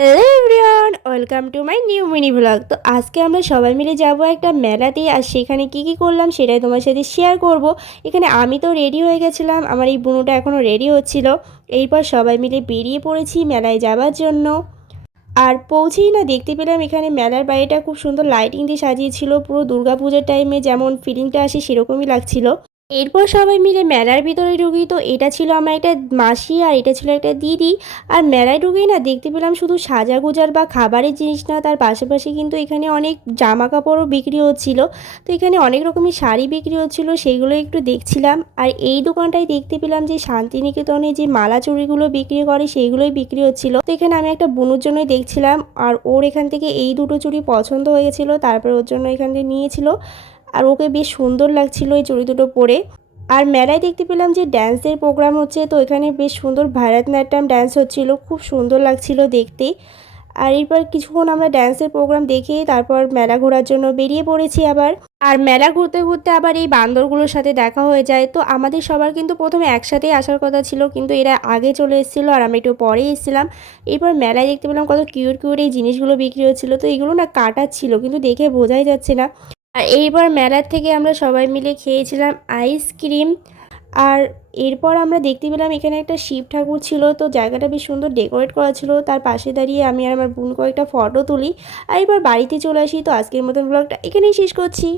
Hello everyone, welcome to my new mini vlog. তো আজকে আমরা সবাই মিলে যাব একটা মেলাতে, আর সেখানে কি কি করলাম সেটাই তোমার সাথে শেয়ার করব। এখানে আমি তো রেডি হয়ে গেছিলাম, আমার এই বুনুটা এখনও রেডি হচ্ছিল। এরপর সবাই মিলে বেরিয়ে পড়েছি মেলায় যাওয়ার জন্য। আর পৌঁছেই না দেখতে পেলাম এখানে মেলার বাইরেটা খুব সুন্দর লাইটিং দিয়ে সাজিয়েছিল, পুরো দুর্গাপূজার টাইমে যেমন ফিলিংটা আসে সেরকমই লাগছিল। এরপর সবাই মিলে মেলার ভিতরে ঢুকি। তো এটা ছিল আমার একটা মাসি আর এটা ছিল একটা দিদি। আর মেলায় ঢুকেই না দেখতে পেলাম শুধু সাজাগোজার বা খাবারের জিনিস না, তার পাশাপাশি কিন্তু এখানে অনেক জামা কাপড়ও বিক্রি হচ্ছিল। তো এখানে অনেক রকমের শাড়ি বিক্রি হচ্ছিল, সেইগুলো একটু দেখছিলাম। আর এই দোকানটায় দেখতে পেলাম যে শান্তিনিকেতনে যে মালা চুড়িগুলো বিক্রি করে সেইগুলোই বিক্রি হচ্ছিল। তো এখানে আমি একটা বোনের জন্যই দেখছিলাম, আর ওর এখান থেকে এই দুটো চুড়ি পছন্দ হয়ে গেছিলো, তারপরে ওর জন্য এখান থেকে নিয়েছিল। আর ওকে বেশ সুন্দর লাগছিল এই চুড়ি দুটো পরে। আর মেলায় দেখতে পেলাম যে ড্যান্সের প্রোগ্রাম হচ্ছে, তো এখানে বেশ সুন্দর ভারতনাট্যম ড্যান্স হচ্ছিল, খুব সুন্দর লাগছিল দেখতে। আর এরপর কিছুক্ষণ আমরা ড্যান্সের প্রোগ্রাম দেখে তারপর মেলা ঘোরার জন্য বেরিয়ে পড়েছি আবার। আর মেলা ঘুরতে ঘুরতে আবার এই বান্দরগুলোর সাথে দেখা হয়ে যায়। তো আমাদের সবার কিন্তু প্রথমে একসাথেই আসার কথা ছিল, কিন্তু এরা আগে চলে এসেছিলো আর আমি একটু পরেই এসেছিলাম। এরপর মেলায় দেখতে পেলাম কত কিউট কিউট এই জিনিসগুলো বিক্রি হচ্ছিলো। তো এগুলো না কাটার ছিল, কিন্তু দেখে বোঝাই যাচ্ছে না। আর এইবার মেলার থেকে আমরা সবাই মিলে খেয়েছিলাম আইসক্রিম। আর এরপর আমরা দেখতে পেলাম এখানে একটা শিব ঠাকুর ছিল, তো জায়গাটা বেশ সুন্দর ডেকোরেট করা ছিল। তার পাশে দাঁড়িয়ে আমি আর আমার বোন কয়েকটা ফটো তুলি। আর এবার বাড়িতে চলে আসি। তো আজকের মতন ব্লগটা এখানেই শেষ করছি।